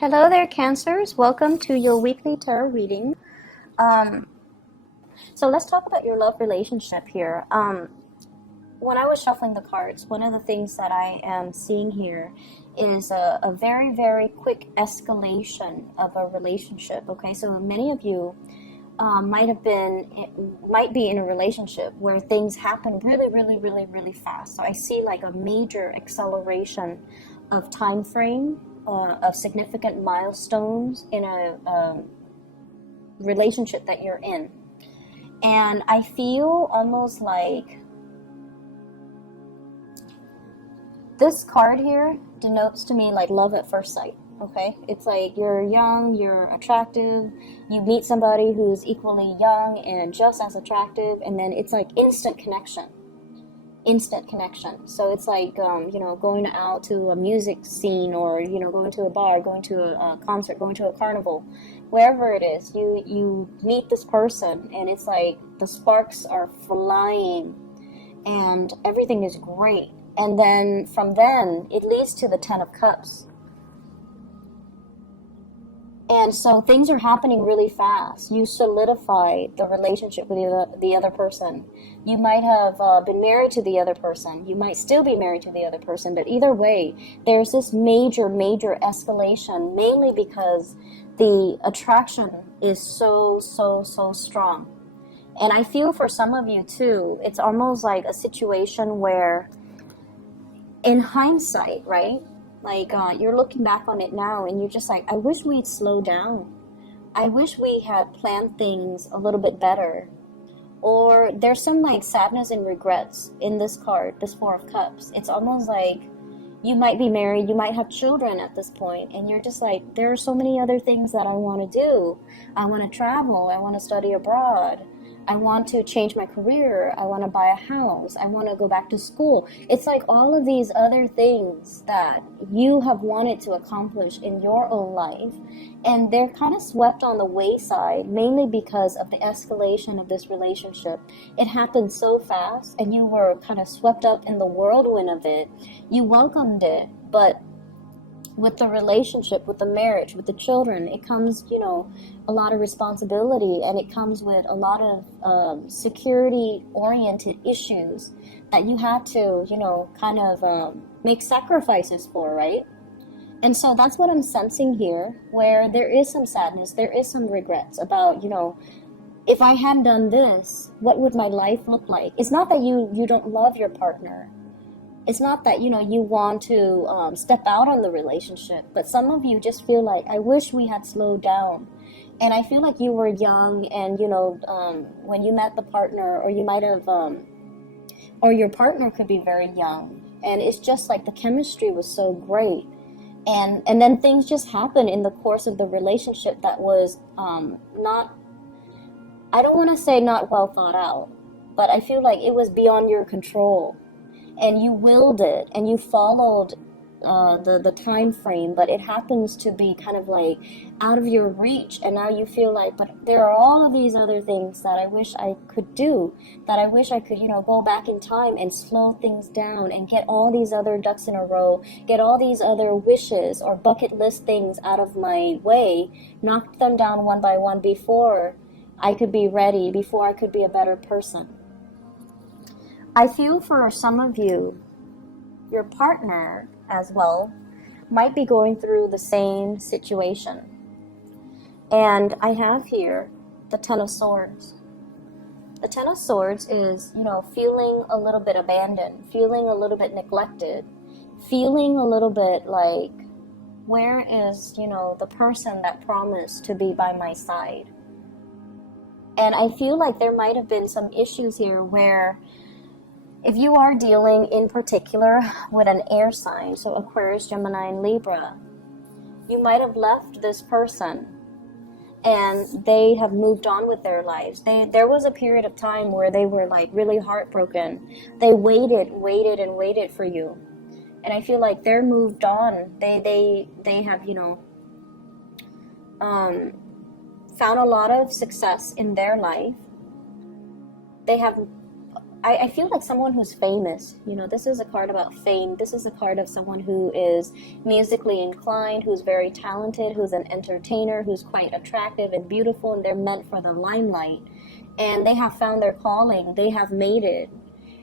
Hello there, Cancers. Welcome to your weekly tarot reading. Um, so let's talk about your love relationship here. When I was shuffling the cards, one of the things that I am seeing here is a very, very quick escalation of a relationship. Okay, so many of you might be in a relationship where things happen really, really, really, really fast. So I see like a major acceleration of time frame, of significant milestones in a relationship that you're in. And I feel almost like this card here denotes to me like love at first sight. Okay, it's like you're young, you're attractive, you meet somebody who's equally young and just as attractive, and then it's like instant connection. So it's like going out to a music scene, or going to a bar, going to a concert, going to a carnival, wherever it is. You meet this person and it's like the sparks are flying and everything is great, and then from then it leads to the 10 of Cups. And so things are happening really fast. You solidify the relationship with the other person. You might have been married to the other person. You might still be married to the other person. But either way, there's this major, major escalation, mainly because the attraction is so, so, so strong. And I feel for some of you too, it's almost like a situation where, in hindsight, right? Like, you're looking back on it now and you're just like, I wish we'd slow down. I wish we had planned things a little bit better. Or there's some like sadness and regrets in this card, this Four of Cups. It's almost like you might be married, you might have children at this point, and you're just like, there are so many other things that I want to do. I want to travel, I want to study abroad. I want to change my career. I want to buy a house. I want to go back to school. It's like all of these other things that you have wanted to accomplish in your own life, and they're kind of swept on the wayside, mainly because of the escalation of this relationship. It happened so fast, and you were kind of swept up in the whirlwind of it. You welcomed it, but with the relationship, with the marriage, with the children, it comes, a lot of responsibility, and it comes with a lot of security-oriented issues that you have to, kind of make sacrifices for, right? And so that's what I'm sensing here, where there is some sadness, there is some regrets about, if I had done this, what would my life look like? It's not that you don't love your partner. It's not that, you want to step out on the relationship, but some of you just feel like, I wish we had slowed down. And I feel like you were young, and, when you met the partner, or you might have, or your partner could be very young. And it's just like the chemistry was so great. And then things just happened in the course of the relationship that was not, I don't want to say not well thought out, but I feel like it was beyond your control. And you willed it, and you followed the time frame, but it happens to be kind of like out of your reach, and now you feel like, but there are all of these other things that I wish I could do, that I wish I could, go back in time and slow things down and get all these other ducks in a row, get all these other wishes or bucket list things out of my way, knock them down one by one before I could be ready, before I could be a better person. I feel for some of you, your partner as well might be going through the same situation. And I have here the Ten of Swords. The Ten of Swords is, feeling a little bit abandoned, feeling a little bit neglected, feeling a little bit like, where is, the person that promised to be by my side? And I feel like there might have been some issues here where, if you are dealing in particular with an air sign, so Aquarius, Gemini, and Libra, you might have left this person and they have moved on with their lives. There was a period of time where they were like really heartbroken. They waited and waited for you. And I feel like they're moved on. They have, found a lot of success in their life. They have I feel like someone who's famous. You know, this is a card about fame. This is a card of someone who is musically inclined, who's very talented, who's an entertainer, who's quite attractive and beautiful, and they're meant for the limelight. And they have found their calling. They have made it.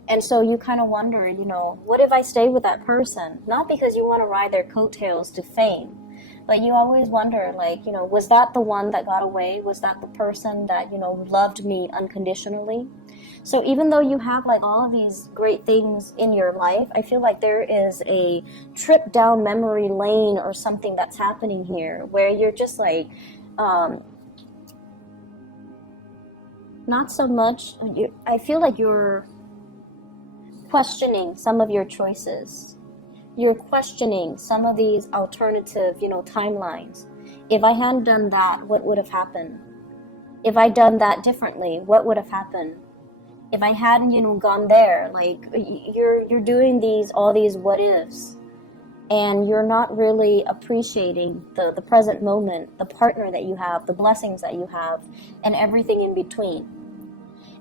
And so you kind of wonder, you know, what if I stay with that person? Not because you want to ride their coattails to fame, but you always wonder, like, you know, was that the one that got away? Was that the person that, you know, loved me unconditionally? So even though you have like all of these great things in your life, I feel like there is a trip down memory lane or something that's happening here where you're just like, not so much, I feel like you're questioning some of your choices. You're questioning some of these alternative, you know, timelines. If I hadn't done that, what would have happened? If I'd done that differently, what would have happened? If I hadn't, you know, gone there, like you're doing all these what ifs, and you're not really appreciating the present moment, the partner that you have, the blessings that you have, and everything in between.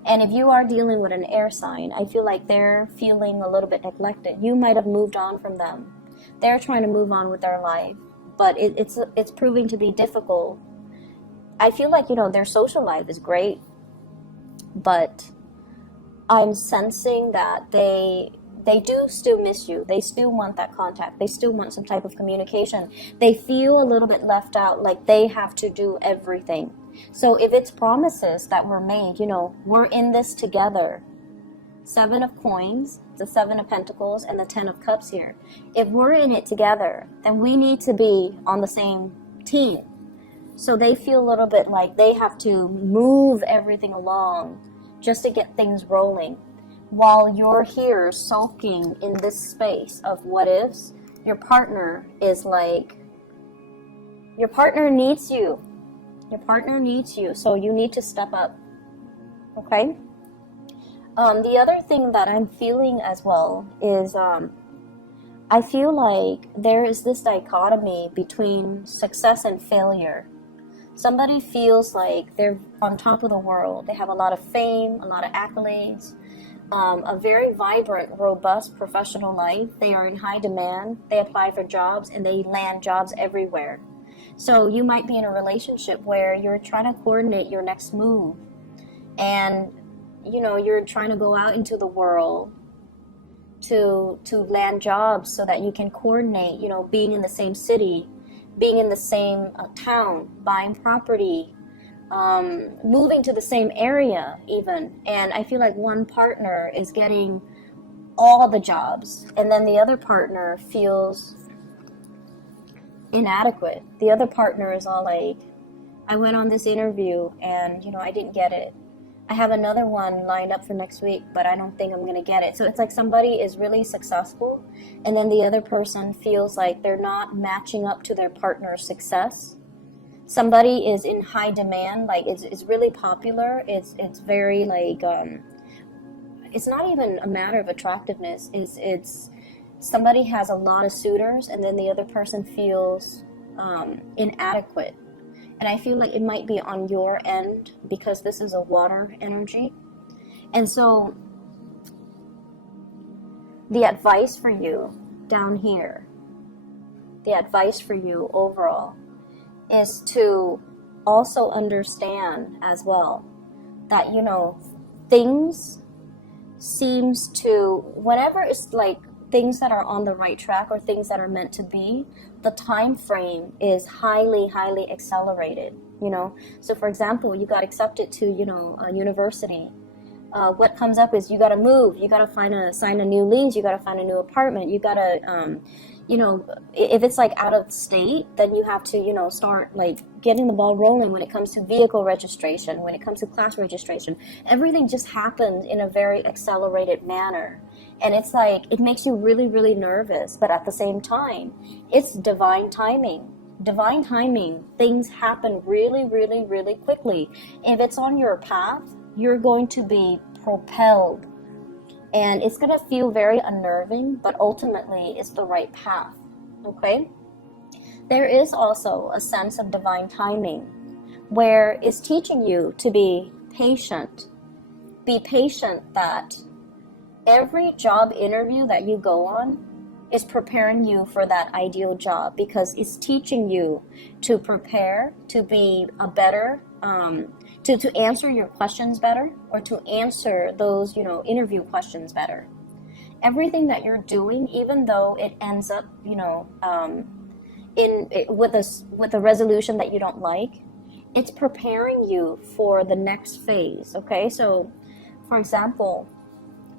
And if you are dealing with an air sign, I feel like they're feeling a little bit neglected. You might have moved on from them. They're trying to move on with their life, but it's proving to be difficult. I feel like, you know, their social life is great, but I'm sensing that they do still miss you. They still want that contact. They still want some type of communication. They feel a little bit left out, like they have to do everything. So if it's promises that were made, you know, we're in this together. 7 of coins, the 7 of pentacles, and the 10 of cups here. If we're in it together, then we need to be on the same team. So they feel a little bit like they have to move everything along just to get things rolling. While you're here sulking in this space of what ifs, your partner is like, your partner needs you. Your partner needs you, so you need to step up, okay? The other thing that I'm feeling as well is I feel like there is this dichotomy between success and failure. Somebody feels like they're on top of the world. They have a lot of fame, a lot of accolades, a very vibrant, robust professional life. They are in high demand. They apply for jobs and they land jobs everywhere. So you might be in a relationship where you're trying to coordinate your next move, and you know, you're trying to go out into the world to land jobs so that you can coordinate, you know, being in the same city, being in the same town, buying property, moving to the same area even. And I feel like one partner is getting all the jobs, and then the other partner feels inadequate. The other partner is all like, I went on this interview and, you know, I didn't get it. I have another one lined up for next week, but I don't think I'm going to get it. So it's like somebody is really successful, and then the other person feels like they're not matching up to their partner's success. Somebody is in high demand, like it's really popular. It's very like, it's not even a matter of attractiveness. It's somebody has a lot of suitors, and then the other person feels inadequate. And I feel like it might be on your end because this is a water energy. And so the advice for you down here, the advice for you overall, is to also understand as well that, you know, things seems to, whenever it's like things that are on the right track or things that are meant to be, the time frame is highly accelerated, you know. So for example, you got accepted to, you know, a university. What comes up is you got to move, you got to sign a new lease, you got to find a new apartment, you got to you know, if it's like out of state, then you have to, you know, start like getting the ball rolling when it comes to vehicle registration, when it comes to class registration. Everything just happens in a very accelerated manner. And it's like, it makes you really nervous, but at the same time, it's divine timing. Divine timing, things happen really quickly. If it's on your path, you're going to be propelled. And it's going to feel very unnerving, but ultimately it's the right path, okay? There is also a sense of divine timing where it's teaching you to be patient. Be patient that Every job interview that you go on is preparing you for that ideal job, because it's teaching you to prepare to be a better, to answer your questions better, or to answer those, interview questions better. Everything that you're doing, even though it ends up, with a resolution that you don't like, it's preparing you for the next phase. Okay, so for example,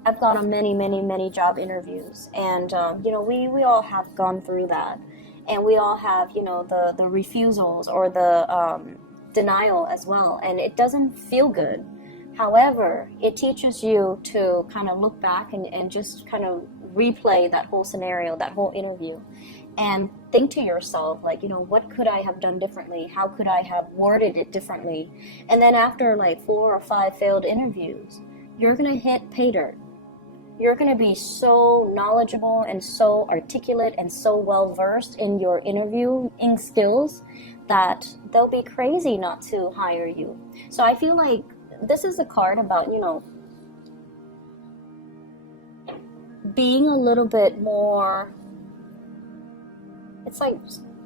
I've gone on many job interviews, and we all have gone through that, and we all have the refusals or the denial as well, and it doesn't feel good. However, it teaches you to kind of look back and just kind of replay that whole scenario, that whole interview, and think to yourself, like, what could I have done differently? How could I have worded it differently? And then after like 4 or 5 failed interviews, you're going to hit pay dirt. You're going to be so knowledgeable and so articulate and so well versed in your interviewing skills that they'll be crazy not to hire you. So I feel like this is a card about, being a little bit more, it's like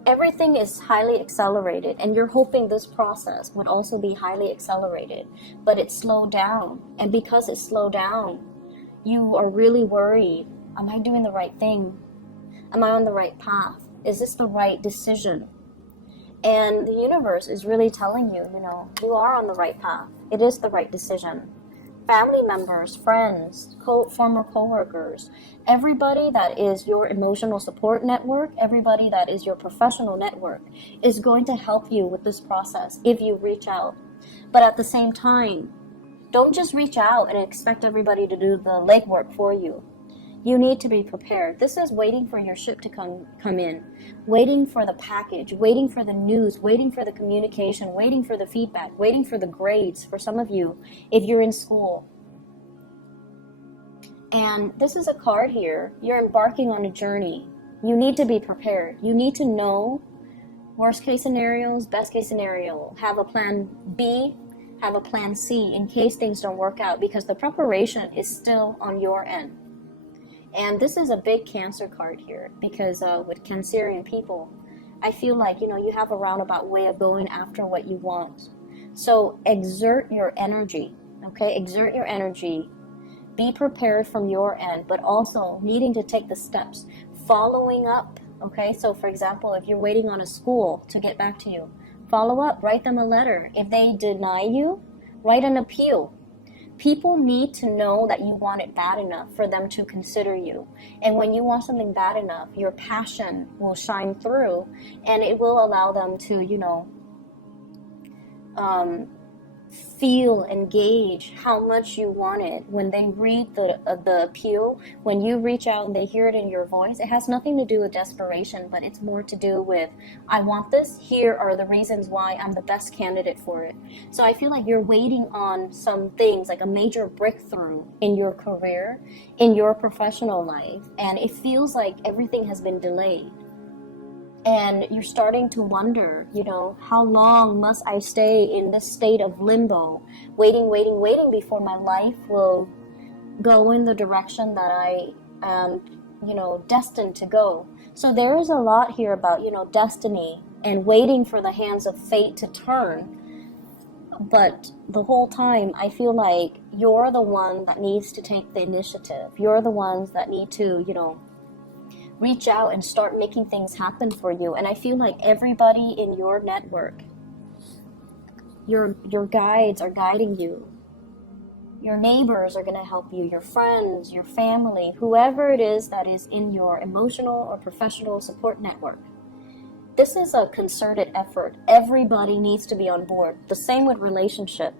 everything is highly accelerated, and you're hoping this process would also be highly accelerated, but it's slowed down. And because it's slowed down, you are really worried. Am I doing the right thing? Am I on the right path? Is this the right decision? And the universe is really telling you, you are on the right path. It is the right decision. Family members, friends, former coworkers, everybody that is your emotional support network, everybody that is your professional network is going to help you with this process if you reach out. But at the same time, don't just reach out and expect everybody to do the legwork for you. You need to be prepared. This is waiting for your ship to come in, waiting for the package, waiting for the news, waiting for the communication, waiting for the feedback, waiting for the grades for some of you if you're in school. And this is a card here. You're embarking on a journey. You need to be prepared. You need to know worst case scenarios, best case scenario. Have a plan B, have a plan C in case things don't work out, because the preparation is still on your end. And this is a big Cancer card here, because with Cancerian people, I feel like, you have a roundabout way of going after what you want. So exert your energy, okay? Exert your energy. Be prepared from your end, but also needing to take the steps, following up, okay? So for example, if you're waiting on a school to get back to you, follow up, write them a letter. If they deny you, write an appeal. People need to know that you want it bad enough for them to consider you. And when you want something bad enough, your passion will shine through, and it will allow them to, feel and gauge how much you want it. When they read the appeal, when you reach out and they hear it in your voice, it has nothing to do with desperation, but it's more to do with, I want this, here are the reasons why I'm the best candidate for it. So I feel like you're waiting on some things, like a major breakthrough in your career, in your professional life, and it feels like everything has been delayed. And you're starting to wonder, how long must I stay in this state of limbo, waiting before my life will go in the direction that I am, destined to go. So there is a lot here about, destiny and waiting for the hands of fate to turn. But the whole time, I feel like you're the one that needs to take the initiative. You're the ones that need to, reach out and start making things happen for you. And I feel like everybody in your network, your guides are guiding you. Your neighbors are going to help you, your friends, your family, whoever it is that is in your emotional or professional support network. This is a concerted effort. Everybody needs to be on board. The same with relationship.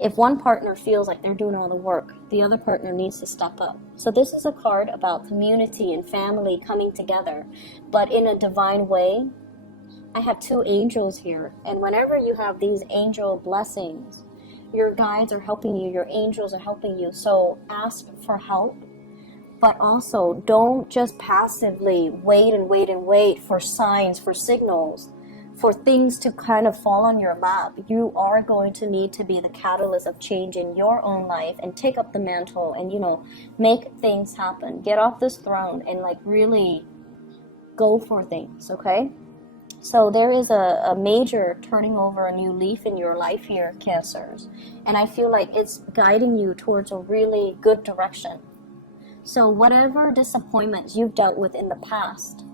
If one partner feels like they're doing all the work, the other partner needs to step up. So this is a card about community and family coming together, but in a divine way. I have 2 angels here, and whenever you have these angel blessings, your guides are helping you, your angels are helping you. So ask for help, but also don't just passively wait for signs, for signals, for things to kind of fall on your lap. You are going to need to be the catalyst of change in your own life and take up the mantle and, you know, make things happen. Get off this throne and like really go for things, okay? So there is a major turning over a new leaf in your life here, Cancers. And I feel like it's guiding you towards a really good direction. So whatever disappointments you've dealt with in the past,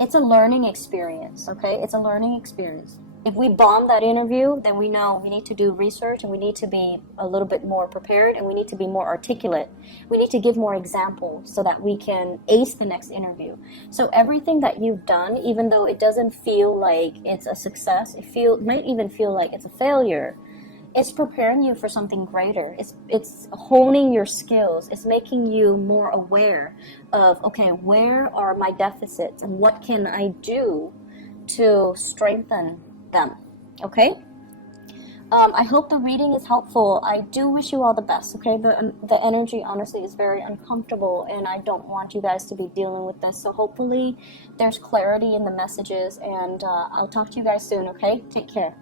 it's a learning experience, okay? It's a learning experience. If we bomb that interview, then we know we need to do research and we need to be a little bit more prepared and we need to be more articulate. We need to give more examples so that we can ace the next interview. So everything that you've done, even though it doesn't feel like it's a success, it might even feel like it's a failure, it's preparing you for something greater. It's honing your skills. It's making you more aware of, okay, where are my deficits and what can I do to strengthen them, okay? I hope the reading is helpful. I do wish you all the best, okay? The energy, honestly, is very uncomfortable, and I don't want you guys to be dealing with this. So hopefully there's clarity in the messages, and I'll talk to you guys soon, okay? Take care.